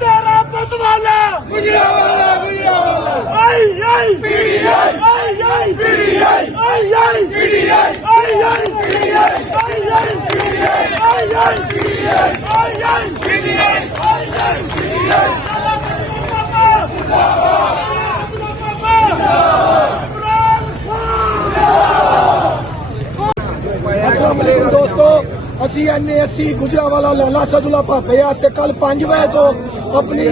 तेरा मतवाला आई आई PDI आई आई PDI आई आई PDI आई आई PDI आई आई PDI आई आई PDI आई आई PDI आई आई PDI अस्सलाम वालेकुम दोस्तों, असी NASC गुजरावाला लाला सदुल्ला भापे वास्ते कल 5 बजे तो अपनी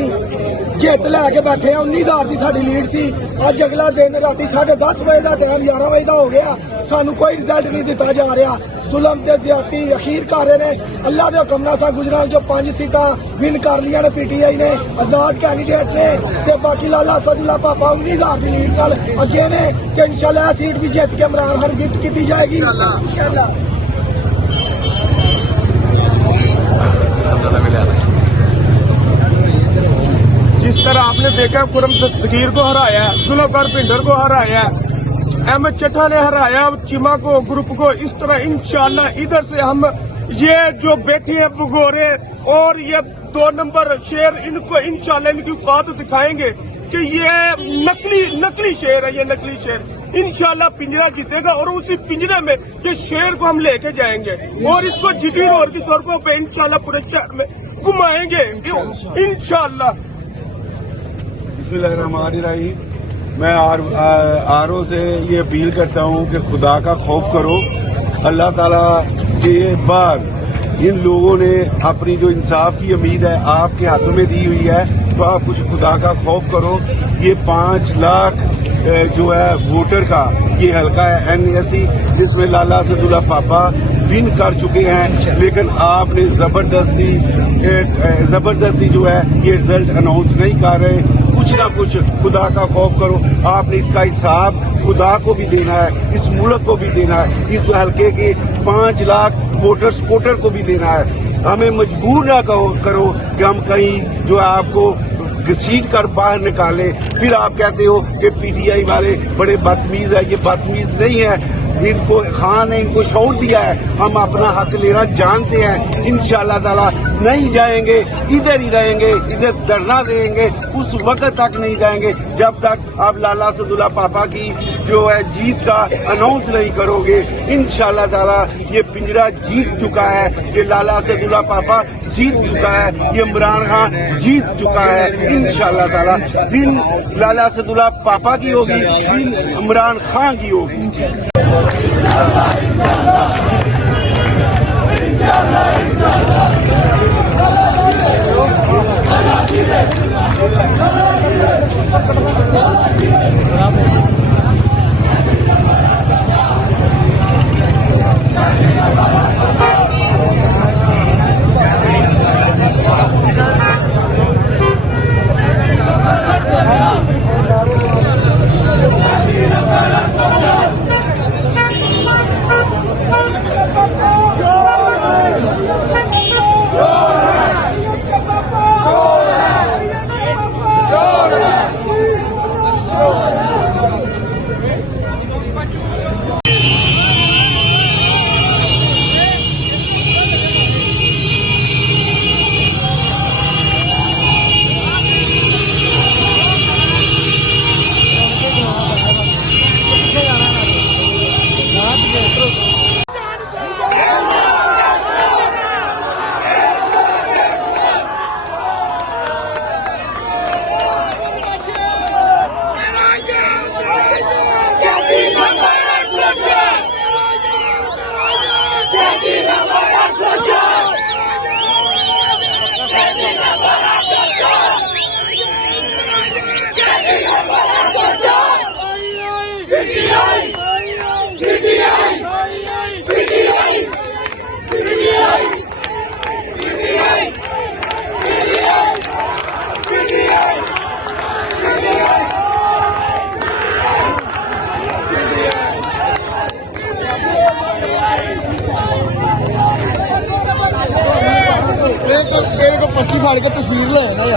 जित लैके बैठे हैं। 19,000 की साडी लीड सी। अज अगला दिन राती 10:30 बजे का टाइम 11 बजे का हो गया, सानू कोई रिजल्ट नहीं दिता जा रहा। जुलम ते ज्यादती अखीर कर रहे ने। अल्लाह के हुक्म नाल सा गुजराल जो 5 सीटां विन कर लिया ने PTI ने, आजाद कैंडिडेट ने ते बाकी लाला सदुल्ला भापा 19,000 की लीड नाल अगे ने ते इंशाअल्लाह सीट भी जीत के इमरान खान गिफ्ट की जाएगी इंशाअल्लाह। जिस तरह आपने देखा कुरम दस्तगीर को हराया, जुल्फकार भिंडर को हराया, अहमद चट्टा ने हराया चीमा को, ग्रुप को, इस तरह इंशाअल्लाह इधर से हम ये जो बैठे हैं भगोरे और ये 2 नंबर शेर, इनको इंशाअल्लाह इनकी बात दिखाएंगे कि ये नकली शेर है। ये नकली शेर इंशाअल्लाह पिंजरा जीतेगा और उसी पिंजरे में ये शेर को हम लेके जाएंगे और इसको जिगिर और की सड़कों पे इंशाअल्लाह पूरे शहर में घुमाएंगे इंशाअल्लाह। बिस्मिल्लाहिर्रहमानिर्रहीम। मैं आरओ से ये अपील करता हूँ कि खुदा का खौफ करो। अल्लाह ताला के बाद इन लोगों ने अपनी जो इंसाफ की उम्मीद है आपके हाथों में दी हुई है, तो आप कुछ खुदा का खौफ करो। ये 5 लाख जो है वोटर का ये हल्का है NASC, जिसमें लाला सदुल्ला भापा विन कर चुके हैं, लेकिन आपने जबरदस्ती जो है ये रिजल्ट अनाउंस नहीं कर रहे। कुछ ना कुछ खुदा का खौफ करो। आपने इसका हिसाब खुदा को भी देना है, इस मुल्क को भी देना है, इस हल्के के 5 लाख वोटर को भी देना है। हमें मजबूर ना करो कि हम कहीं जो है आपको घसीट कर बाहर निकाले, फिर आप कहते हो कि PTI वाले बड़े बदतमीज है। ये बदतमीज नहीं है, इनको खान ने इनको शौर दिया है, हम अपना हक लेना जानते हैं। इंशाअल्लाह ताला नहीं जाएंगे, इधर ही रहेंगे, इधर धरना देंगे, उस वक्त तक नहीं जाएंगे जब तक आप लाला सदुल्ला भापा की जो है जीत का अनाउंस नहीं करोगे। इंशाअल्लाह ताला ये पिंजरा जीत चुका है, ये लाला सदुल्ला भापा जीत चुका है, ये इमरान खान जीत चुका है। इंशाअल्लाह ताला दिन लाला सदुल्ला भापा की होगी, दिन इमरान खान की होगी। पर्ची फाड़ के तस्वीर ले ना यार।